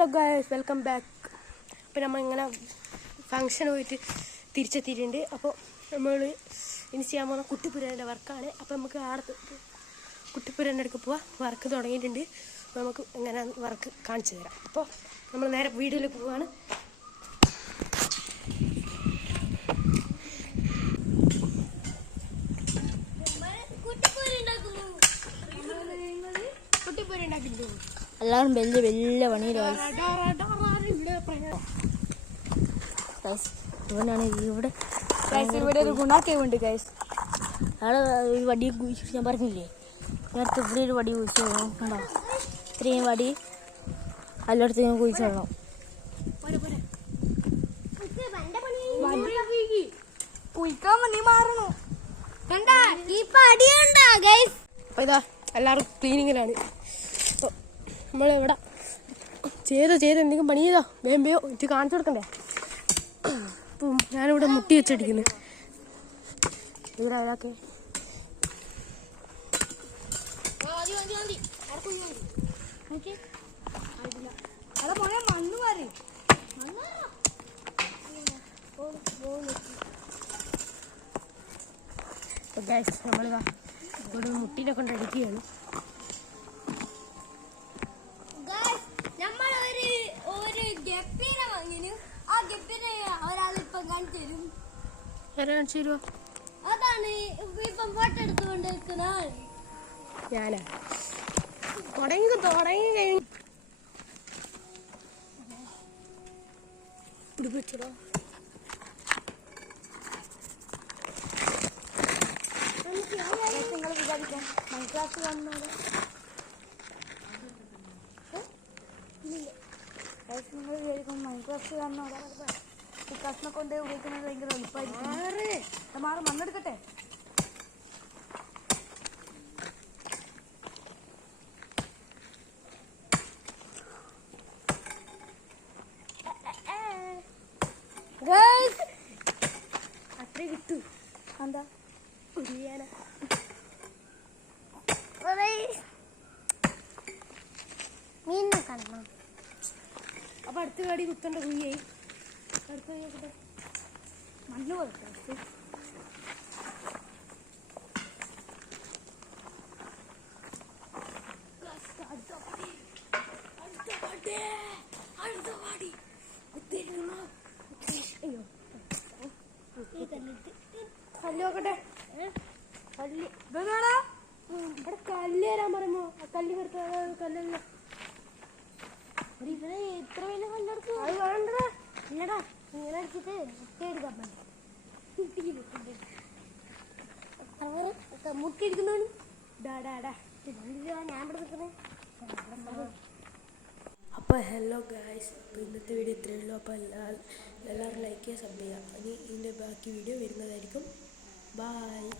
Hello guys, welcome back. അപ്പോൾ നമ്മളിങ്ങനെ function പോയിട്ട് തിരിച്ചെത്തിയിട്ടുണ്ട്. അപ്പോൾ നമ്മൾ ഇനി ചെയ്യാൻ പോകുന്ന കുട്ടിപ്പുരേൻ്റെ വർക്കാണ്. അപ്പോൾ നമുക്ക് ആടെ കുട്ടിപ്പുരേൻ്റെ അടുക്ക് പോവാം. വർക്ക് തുടങ്ങിയിട്ടുണ്ട്. അപ്പോൾ നമുക്ക് എങ്ങനെ വർക്ക് കാണിച്ചു തരാം. അപ്പോൾ നമ്മൾ നേരെ വീഡിയോയിലേക്ക് പോവാണ്. എല്ലാവരും വലിയ വലിയ പണിയിലാണ്. ഇവിടെ ഒരു ഗുണാക്കേവുണ്ട് ഗൈസ്. അവിടെ ഒരു വടി കുഴിച്ചു, ഞാൻ പറഞ്ഞില്ലേ നേരത്തെ ഇവിടെ ഒരു വടി കുഴിച്ചു കണ്ടോ, ഇത്രയും വടി എല്ലായിടത്തും കുഴിച്ചു വേണം. അപ്പോൾ ഇതാ എല്ലാവരും ക്ലീനിങ്ങിലാണ്. അപ്പോൾ നമ്മളിവിടെ ചെയ്ത് എന്തെങ്കിലും പണി ചെയ്തോ വേമ്പയോ ഇത് കാണിച്ചു കൊടുക്കണ്ടേ. അപ്പം ഞാനിവിടെ മുട്ടി വെച്ചടിക്കുന്നു. ഇവിടെ അതൊക്കെ നമ്മളിതാ ഇവിടെ മുട്ടീനെ കൊണ്ട് അടിക്കുകയാണ്. അതാണ് ഇപ്പം ഫോട്ടോ എടുത്തുകൊണ്ടിരിക്കുന്ന ഞാനാ തുടങ്ങി കഴിഞ്ഞു പിടിപ്പിച്ചോ. നിങ്ങൾ വിചാരിക്കാം മൈൻക്രാഫ്റ്റ് കാണുന്നത് നിങ്ങൾ വിചാരിക്കും മൈൻക്രാഫ്റ്റ് കാണുന്ന ഈ കഷ്ണം കൊണ്ട് ഉപയോഗിക്കുന്നത് ഭയങ്കര എളുപ്പമായിരിക്കും. മാറി മണ്ണെടുക്കട്ടെ. അത്രേ കിട്ടൂ. എന്താ മീനിനെ കാണണം. അപ്പൊ അടുത്ത കാടി കുത്തണ്ട കുയ്യായി. അടുത്ത മണ്ണ് കൊടുത്തു കല്ല് നോക്കട്ടെ. ഇവിടെ കല്ല് തരാൻ പറയുമ്പോ കല്ല് കൊടുത്ത കല്ലല്ല. ഇവരെ ഇത്ര വലിയ കല്ലെടുത്ത് അത് വേണ്ടടാ. ഇല്ലടാ, ഇങ്ങനെ അടിച്ചിട്ട് എടുക്കാൻ മുട്ടി എടുക്കുന്നവനും ഞാൻ ഇവിടെ നിൽക്കുന്നേ. അപ്പോൾ ഹലോ ഗായ്സ്, അപ്പോൾ ഇന്നത്തെ വീഡിയോ ഇത്രയേ ഉള്ളൂ. അപ്പോൾ എല്ലാവരും ലൈക്ക് ചെയ്യുക, സബ് ചെയ്യുക. ഇനി ഇതിൻ്റെ ബാക്കി വീഡിയോ വരുന്നതായിരിക്കും. ബായ്.